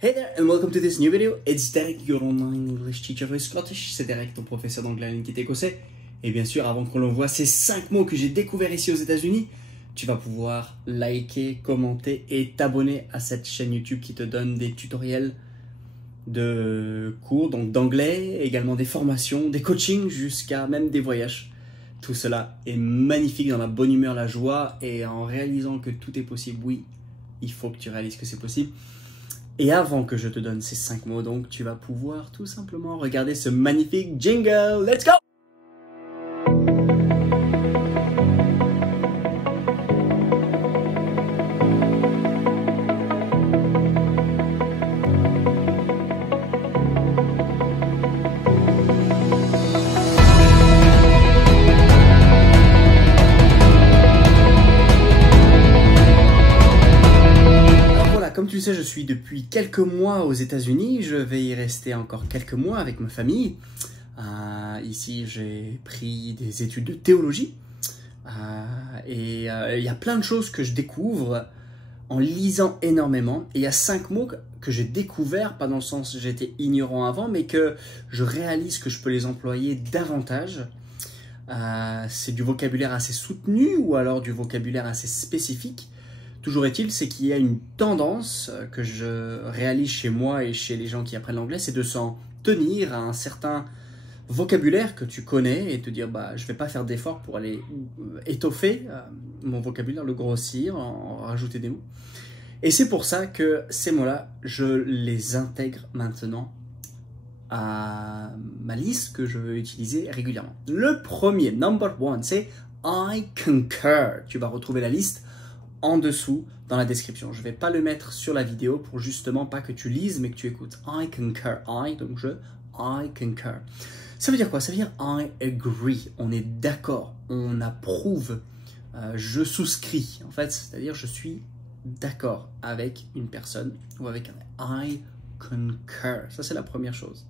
Hey there and welcome to this new video. It's Derek, your online English teacher for Scottish. C'est Derek, ton professeur d'anglais à qui est écossais. Et bien sûr, avant qu'on l'envoie ces 5 mots que j'ai découverts ici aux États-Unis, tu vas pouvoir liker, commenter et t'abonner à cette chaîne YouTube qui te donne des tutoriels de cours, donc d'anglais, également des formations, des coachings, jusqu'à même des voyages. Tout cela est magnifique dans la bonne humeur, la joie et en réalisant que tout est possible. Oui, il faut que tu réalises que c'est possible. Et avant que je te donne ces 5 mots, donc, tu vas pouvoir tout simplement regarder ce magnifique jingle. Let's go! Comme tu le sais, je suis depuis quelques mois aux États-Unis. Je vais y rester encore quelques mois avec ma famille. Ici, j'ai pris des études de théologie. Il y a plein de choses que je découvre en lisant énormément. Et il y a 5 mots que j'ai découverts, pas dans le sens que j'étais ignorant avant, mais que je réalise que je peux les employer davantage. C'est du vocabulaire assez soutenu ou alors du vocabulaire assez spécifique. Toujours est-il, c'est qu'il y a une tendance que je réalise chez moi et chez les gens qui apprennent l'anglais, c'est de s'en tenir à un certain vocabulaire que tu connais et te dire bah, je ne vais pas faire d'effort pour aller étoffer mon vocabulaire, le grossir, en rajouter des mots. Et c'est pour ça que ces mots-là, je les intègre maintenant à ma liste que je veux utiliser régulièrement. Le premier, number 1, c'est I concur. Tu vas retrouver la liste en dessous dans la description. Je ne vais pas le mettre sur la vidéo pour justement pas que tu lises mais que tu écoutes. I concur. Donc I concur. Ça veut dire quoi? Ça veut dire I agree. On est d'accord. On approuve. Je souscris. En fait, c'est-à-dire je suis d'accord avec une personne ou avec un. I concur. Ça, c'est la première chose.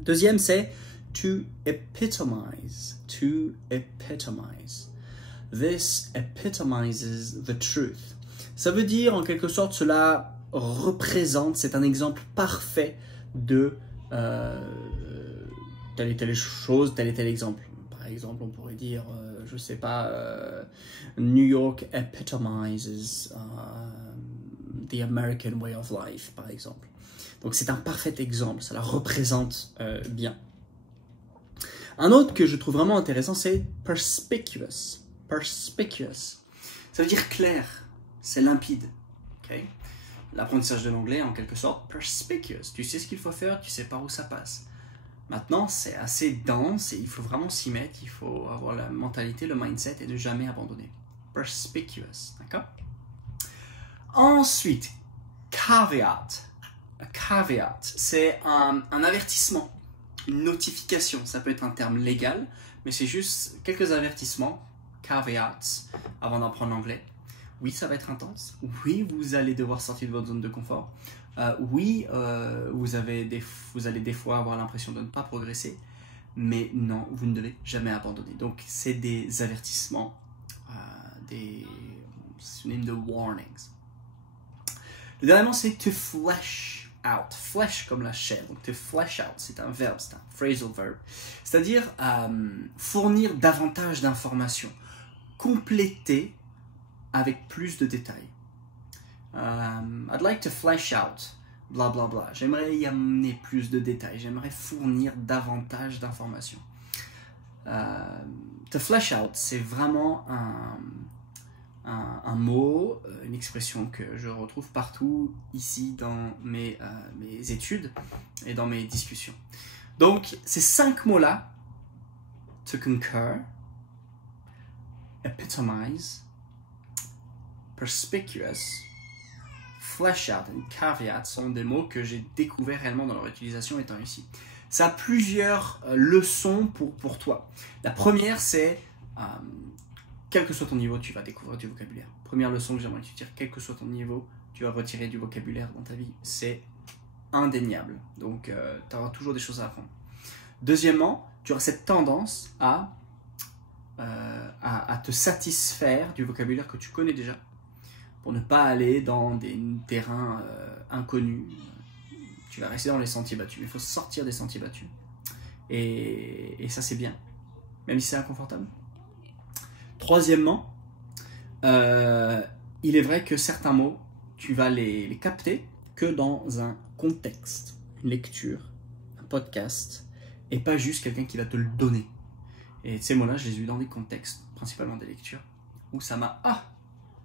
Deuxième, c'est to epitomize. To epitomize. This epitomizes the truth. Ça veut dire, en quelque sorte, cela représente, c'est un exemple parfait de telle et telle chose, tel et tel exemple. Par exemple, on pourrait dire, je ne sais pas, New York epitomizes the American way of life, par exemple. Donc c'est un parfait exemple, ça la représente bien. Un autre que je trouve vraiment intéressant, c'est perspicuous. Perspicuous. Ça veut dire clair, c'est limpide. Okay? L'apprentissage de l'anglais, en quelque sorte, perspicuous. Tu sais ce qu'il faut faire, tu sais par où ça passe. Maintenant, c'est assez dense et il faut vraiment s'y mettre. Il faut avoir la mentalité, le mindset et ne jamais abandonner. Perspicuous, d'accord? Ensuite, caveat. A caveat, c'est un avertissement, une notification. Ça peut être un terme légal, mais c'est juste quelques avertissements. Caveats, avant d'apprendre l'anglais. Oui, ça va être intense. Oui, vous allez devoir sortir de votre zone de confort. Oui, vous allez des fois avoir l'impression de ne pas progresser. Mais non, vous ne devez jamais abandonner. Donc, c'est des avertissements, des synonymes de warnings. Le dernier mot, c'est to flesh out. Flesh comme la chair. Donc, to flesh out, c'est un verbe, c'est un phrasal verb. C'est-à-dire fournir davantage d'informations. Compléter avec plus de détails. I'd like to flesh out, bla bla bla. J'aimerais y amener plus de détails. J'aimerais fournir davantage d'informations. To flesh out, c'est vraiment un mot, une expression que je retrouve partout ici dans mes études et dans mes discussions. Donc, ces 5 mots-là, to concur, epitomize, perspicuous, flesh out et caveat sont des mots que j'ai découverts réellement dans leur utilisation étant ici. Ça a plusieurs leçons pour toi. La première, c'est quel que soit ton niveau, tu vas découvrir du vocabulaire. Première leçon que j'aimerais que tu tires, quel que soit ton niveau, tu vas retirer du vocabulaire dans ta vie. C'est indéniable. Donc, tu auras toujours des choses à apprendre. Deuxièmement, tu auras cette tendance à te satisfaire du vocabulaire que tu connais déjà pour ne pas aller dans des terrains inconnus. Tu vas rester dans les sentiers battus. Il faut sortir des sentiers battus. Et ça, c'est bien, même si c'est inconfortable. Troisièmement, il est vrai que certains mots, tu vas les capter que dans un contexte, une lecture, un podcast, et pas juste quelqu'un qui va te le donner. Et ces mots-là, je les ai eus dans des contextes, principalement des lectures, où ça m'a... Ah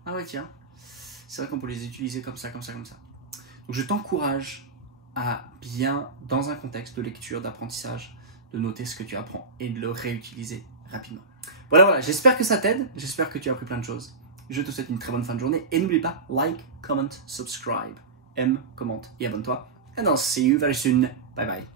ouais, tiens, c'est vrai qu'on peut les utiliser comme ça, comme ça, comme ça. Donc je t'encourage à bien, dans un contexte de lecture, d'apprentissage, de noter ce que tu apprends et de le réutiliser rapidement. Voilà, j'espère que ça t'aide, j'espère que tu as appris plein de choses. Je te souhaite une très bonne fin de journée et n'oublie pas, like, comment, subscribe, aime, commente et abonne-toi. And I'll see you very soon. Bye bye.